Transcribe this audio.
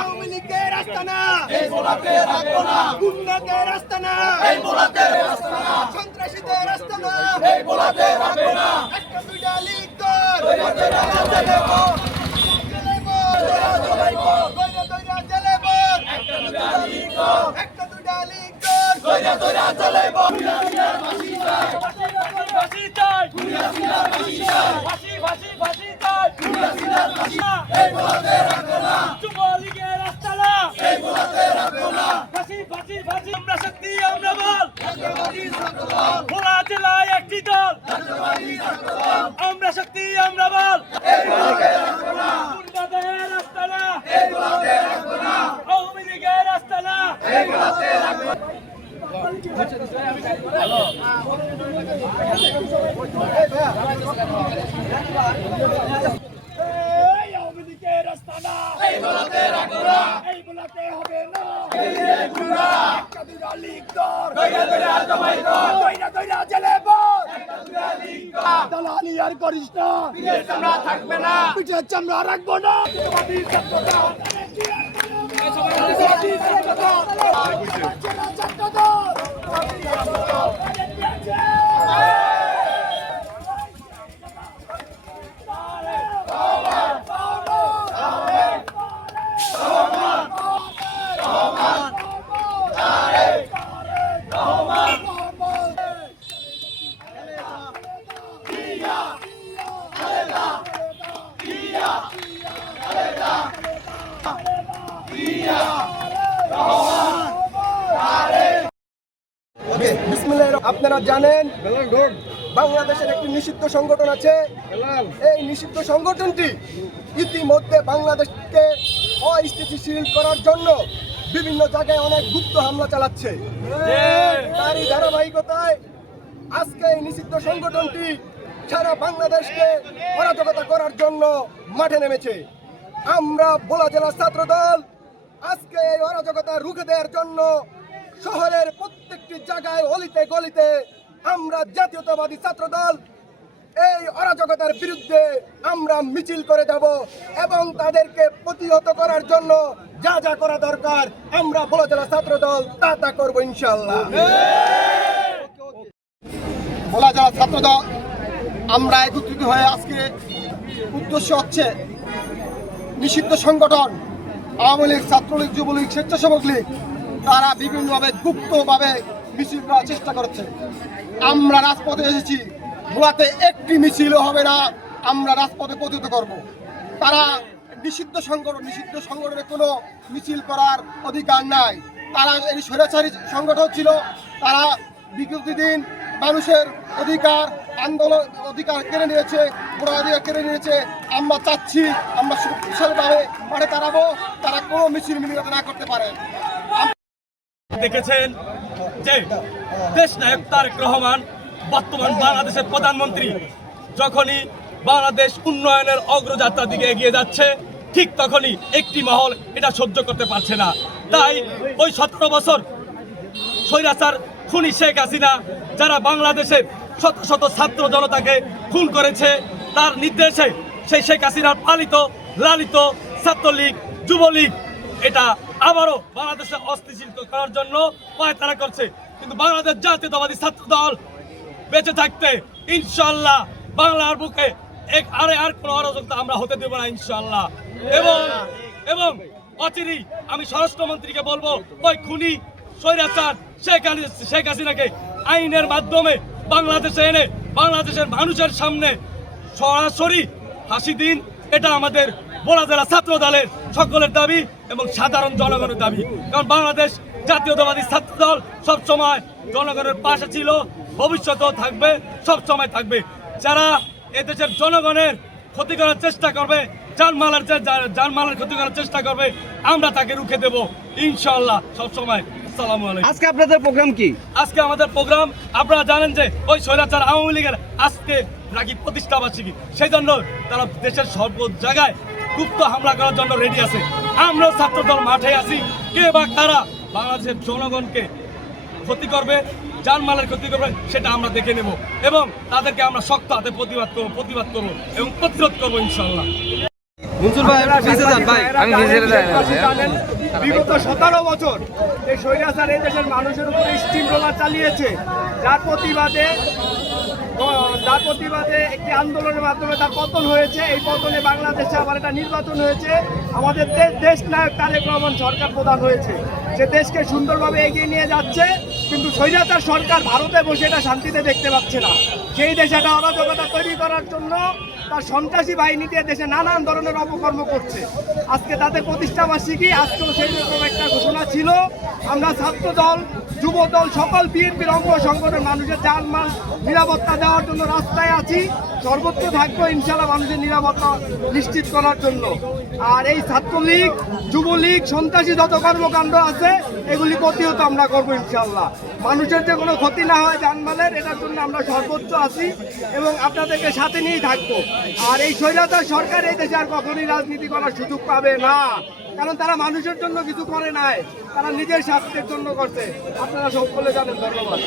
আওয়ামী লীগের আস্তানা গুন্ডাদের আস্তানা সন্ত্রাসীদের আস্তানা একটা দুইটা লীগ দল একটা দুইটা লীগ আমরা শক্তি আমরা বল ভোলা জেলায় একটি দল আমরা শক্তি আমরা বল গুন্ডাদের আস্তানা আওয়ামী লীগের আস্তানা আওয়ামী লীগের আস্তানা এই বলাতে হবে না দালালি আর করিস না, থাকবে না, পিঠের চামড়া রাখবো না। আপনারা জানেন বাংলাদেশের একটি নিষিদ্ধ সংগঠন আছে। এই নিষিদ্ধ সংগঠনটি ইতিমধ্যে বাংলাদেশকে অস্থিতিশীল করার জন্য বিভিন্ন জায়গায় অনেক গুপ্ত হামলা চালাচ্ছে। তারই ধারাবাহিকতায় আজকে এই নিষিদ্ধ সংগঠনটি সারা বাংলাদেশকে অরাজকতা করার জন্য মাঠে নেমেছে। আমরা ভোলা জেলা ছাত্র দল আজকে এই অরাজকতা রুখে দেওয়ার জন্য শহরের প্রত্যেকটি জায়গায় অলিতে গলিতে আমরা জাতীয়তাবাদী ছাত্র দল এই অরাজকতার বিরুদ্ধে আমরা মিছিল করে যাব এবং তাদেরকে প্রতিহত করার জন্য যা যা করা দরকার আমরা ভোলা জেলা ছাত্র দল তা করবো ইনশাআল্লাহ। ভোলা জেলা ছাত্র দল আমরা একত্রিত হয়ে আজকে উদ্দেশ্য হচ্ছে নিষিদ্ধ সংগঠন আওয়ামী লীগ, ছাত্রলীগ, যুবলীগ, স্বেচ্ছাসেবক লীগ তারা বিভিন্নভাবে গুপ্তভাবে মিছিল করার চেষ্টা করছে। আমরা রাজপথে এসেছি, ভোলাতে একটি মিছিলও হবে না, আমরা রাজপথে প্রতিহত করব। তারা নিষিদ্ধ সংগঠনের কোনো মিছিল করার অধিকার নাই। তারা এই স্বৈরাচারী সংগঠন ছিল, তারা বিগত দিন মানুষের অধিকার আন্দোলন অধিকার কেড়ে নিয়েছে, অধিকার কেড়ে নিয়েছে। আমরা চাচ্ছি আমরা শক্তিশালীভাবে মাঠে দাঁড়াবো, তারা কোনো মিছিল মিলিত না করতে পারে। দেখেছেন যে দেশ নায়ক তারেক রহমান বর্তমান বাংলাদেশের প্রধানমন্ত্রী যখনই বাংলাদেশ উন্নয়নের অগ্রযাত্রার দিকে এগিয়ে যাচ্ছে ঠিক তখনই একটি মহল এটা সহ্য করতে পারছে না। তাই ওই 17 বছর স্বৈরাচার খুনি শেখ হাসিনা যারা বাংলাদেশের শত শত ছাত্র জনতাকে খুন করেছে তার নির্দেশে সেই শেখ হাসিনার পালিত লালিত ছাত্রলীগ, যুবলীগ এটা আবারও বাংলাদেশে অস্থিতিশীল করার জন্য পায়তারা করছে। কিন্তু বাংলাদেশ জাতীয়তাবাদী ছাত্র দল বেঁচে থাকতে ইনশাআল্লাহ বাংলার বুকে আর কোনো অরাজকতা আমরা হতে দেব না ইনশাআল্লাহ। এবং অচিরেই আমি স্বরাষ্ট্রমন্ত্রীকে বলবো ওই খুনি স্বৈরাচার শেখ হাসিনাকে আইনের মাধ্যমে বাংলাদেশে এনে বাংলাদেশের মানুষের সামনে সরাসরি ফাঁসি দিন। এটা আমাদের ভোলা জেলা ছাত্র দলের সকলের দাবি এবং সাধারণ জনগণের দাবি। কারণ বাংলাদেশ জাতীয়তাবাদী ছাত্র দল সবসময় জনগণের পাশে ছিল, ভবিষ্যতেও থাকবে, সবসময় থাকবে। যারা এদেশের জনগণের ক্ষতি করার চেষ্টা করবে, জানমালের ক্ষতি করার চেষ্টা করবে, আমরা তাকে রুখে দেব ইনশাআল্লাহ সবসময়। আসসালামু আলাইকুম। আজকে আপনাদের প্রোগ্রাম কি? আজকে আমাদের প্রোগ্রাম আপনারা জানেন যে ওই স্বৈরাচার আওয়ামী লীগের আজকে নাকি প্রতিষ্ঠাবার্ষিকী, সেই জন্য তারা দেশের সর্ব জায়গায় গুপ্ত হামলা করার জন্য রেডি আছে। আমরাও ছাত্রদল মাঠে আছি, কে বা কারা বাংলাদেশের জনগণকে ক্ষতি করবে জানমালের ক্ষতি করবে সেটা আমরা দেখে নেব এবং তাদেরকে আমরা শক্ত হাতে প্রতিবাদ করবো এবং প্রতিরোধ করবো ইনশাল্লাহ। জানেন, বিগত 17 বছর এই স্বৈরাচার এই দেশের মানুষের উপরে স্টিম রোলার চালিয়েছে, যার প্রতিবাদে একটি আন্দোলনের মাধ্যমে তার পতন হয়েছে। এই পতনে বাংলাদেশে আবার একটা নির্বাচন হয়েছে, আমাদের দেশ নায়ক তারেক রহমান সরকার প্রধান হয়েছে। সে দেশকে সুন্দরভাবে এগিয়ে নিয়ে যাচ্ছে, কিন্তু স্বৈরাচার সরকার ভারতে বসে এটা শান্তিতে দেখতে পাচ্ছে না। সেই দেশে একটা অরাজকতা তৈরি করার জন্য তার সন্ত্রাসী বাহিনী দিয়ে দেশে নানান ধরনের অপকর্ম করছে। আজকে তাদের প্রতিষ্ঠাবার্ষিকী, আজকেও সেই রকম একটা ঘোষণা ছিল। আমরা ছাত্র দল, যুব দল, সকল বিএনপির অঙ্গ সংগঠন মানুষের জানমাল নিরাপত্তা দেওয়ার জন্য রাস্তায় আছি, সর্বত্র থাকবো ইনশাল্লাহ মানুষের নিরাপত্তা নিশ্চিত করার জন্য। আর এই ছাত্রলীগ, যুবলীগ, সন্ত্রাসী যত কর্মকাণ্ড আছে এগুলি প্রতিহত আমরা করবো ইনশাল্লাহ। মানুষের যে কোনো ক্ষতি না হয় জানমালের, এটার জন্য আমরা সর্বোচ্চ আছি এবং আপনাদেরকে সাথে নিয়েই থাকবো। আর এই স্বৈরাচার সরকার এই দেশে আর কখনই রাজনীতি করার সুযোগ পাবে না, কারণ তারা মানুষের জন্য কিছু করে নাই, তারা নিজের স্বার্থের জন্য করছে। আপনারা সকলে জানেন। ধন্যবাদ।